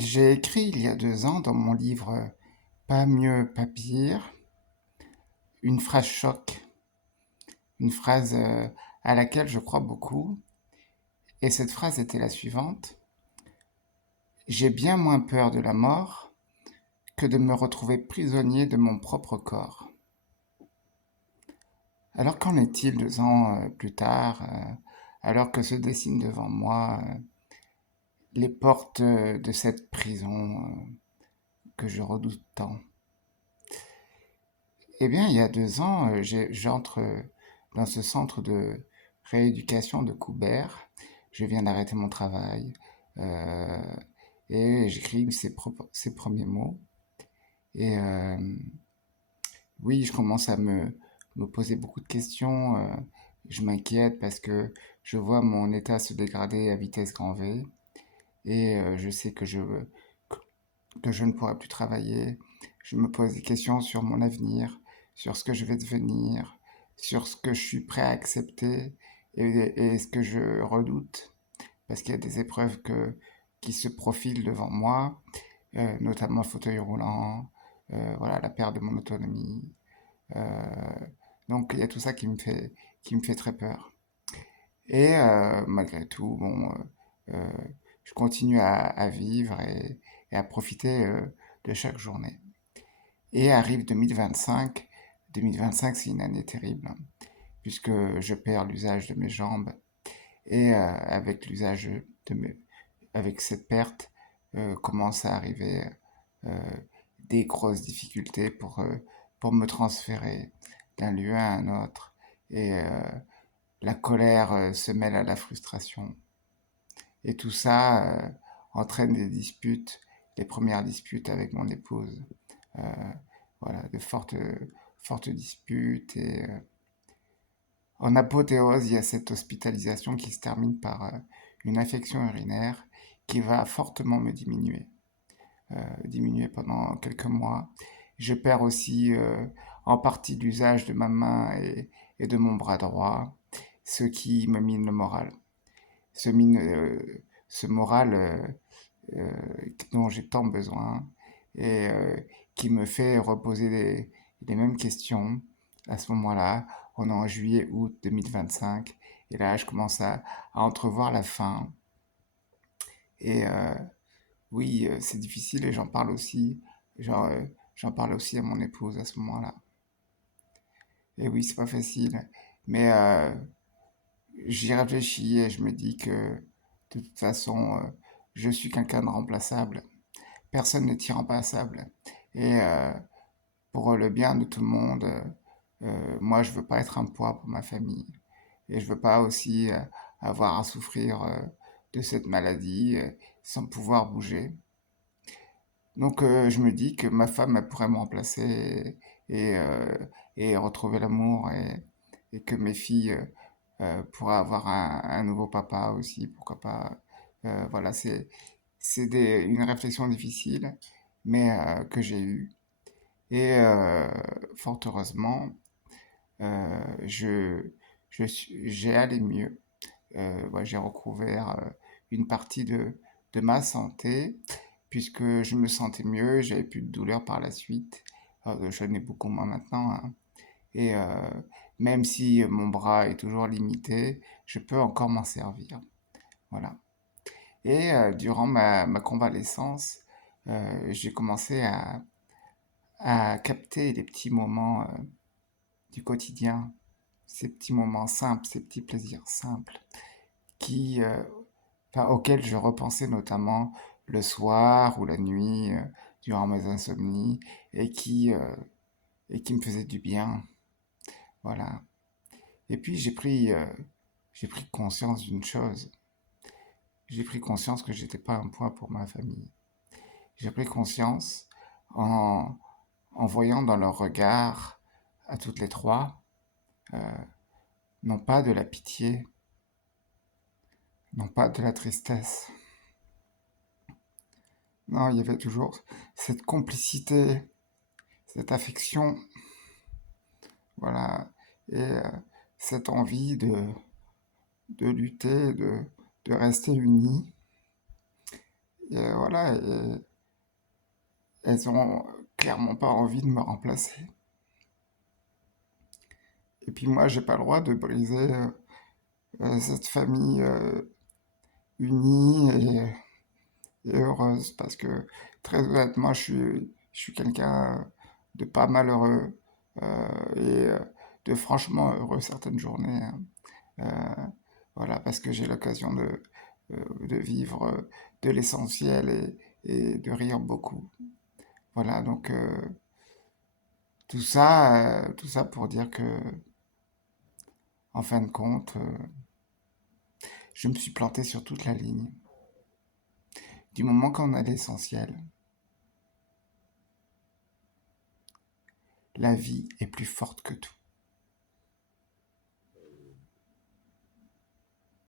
J'ai écrit il y a 2 ans dans mon livre Pas mieux, pas pire, une phrase choc, une phrase à laquelle je crois beaucoup. Et cette phrase était la suivante. J'ai bien moins peur de la mort que de me retrouver prisonnier de mon propre corps. Alors qu'en est-il 2 ans plus tard, alors que se dessinent devant moi les portes de cette prison que je redoute tant? Eh bien, il y a 2 ans, j'entre dans ce centre de rééducation de Coubert. Je viens d'arrêter mon travail euh, et j'écris ces premiers mots. Et oui, je commence à me poser beaucoup de questions. Je m'inquiète parce que je vois mon état se dégrader à vitesse grand V et je sais que je ne pourrai plus travailler. Je me pose des questions sur mon avenir, sur ce que je vais devenir, sur ce que je suis prêt à accepter et ce que je redoute, parce qu'il y a des épreuves qui se profilent devant moi, notamment le fauteuil roulant, voilà, la perte de mon autonomie. Euh, donc il y a tout ça qui me fait très peur. Et malgré tout, bon, euh, je continue à vivre et à profiter de chaque journée. Et arrive 2025. 2025, c'est une année terrible, hein, puisque je perds l'usage de mes jambes. Et avec cette perte, commencent à arriver euh, des grosses difficultés pour me transférer d'un lieu à un autre. Et la colère se mêle à la frustration. Et tout ça entraîne des disputes, les premières disputes avec mon épouse. Euh, voilà, de fortes disputes. Et en apothéose, il y a cette hospitalisation qui se termine par une infection urinaire qui va fortement me diminuer pendant quelques mois. Je perds aussi en partie l'usage de ma main et de mon bras droit, ce qui me mine le moral. Ce moral euh, dont j'ai tant besoin et qui me fait reposer les mêmes questions à ce moment-là. On est en juillet-août 2025 et là je commence à entrevoir la fin. Et oui, c'est difficile et j'en parle aussi. Genre, j'en parle aussi à mon épouse à ce moment-là. Et oui, c'est pas facile. Mais j'y réfléchis et je me dis que de toute façon, je suis quelqu'un de remplaçable. Personne n'est irremplaçable. Et pour le bien de tout le monde, moi, je veux pas être un poids pour ma famille. Et je veux pas aussi avoir à souffrir de cette maladie sans pouvoir bouger. Donc, je me dis que ma femme, elle pourrait me remplacer et, et retrouver l'amour et que mes filles pourraient avoir un nouveau papa aussi, pourquoi pas. Voilà, une réflexion difficile, mais que j'ai eue. Et fort heureusement, euh, je, j'ai allé mieux. Ouais, j'ai recouvert une partie de ma santé puisque je me sentais mieux, j'avais plus de douleur par la suite. Je n'ai beaucoup moins maintenant, hein. Et même si mon bras est toujours limité, je peux encore m'en servir. Voilà. Et durant ma convalescence, j'ai commencé à capter les petits moments du quotidien, ces petits moments simples, ces petits plaisirs simples qui, enfin, auxquels je repensais notamment le soir ou la nuit durant mes insomnies et qui me faisaient du bien. Voilà. Et puis j'ai pris conscience d'une chose. J'ai pris conscience que j'étais pas un poids pour ma famille. J'ai pris conscience en, en voyant dans leur regard à toutes les trois, euh, non pas de la pitié, non pas de la tristesse. Non, il y avait toujours cette complicité, cette affection, voilà, et cette envie de lutter, de rester unis. Et voilà, et elles ont clairement pas envie de me remplacer. Et puis moi, j'ai pas le droit de briser cette famille unie et heureuse, parce que très honnêtement, je suis quelqu'un de pas malheureux et de franchement heureux certaines journées, hein. Voilà, parce que j'ai l'occasion de vivre de l'essentiel et de rire beaucoup. Voilà, donc tout ça pour dire que, en fin de compte, je me suis planté sur toute la ligne. Du moment qu'on a l'essentiel, la vie est plus forte que tout.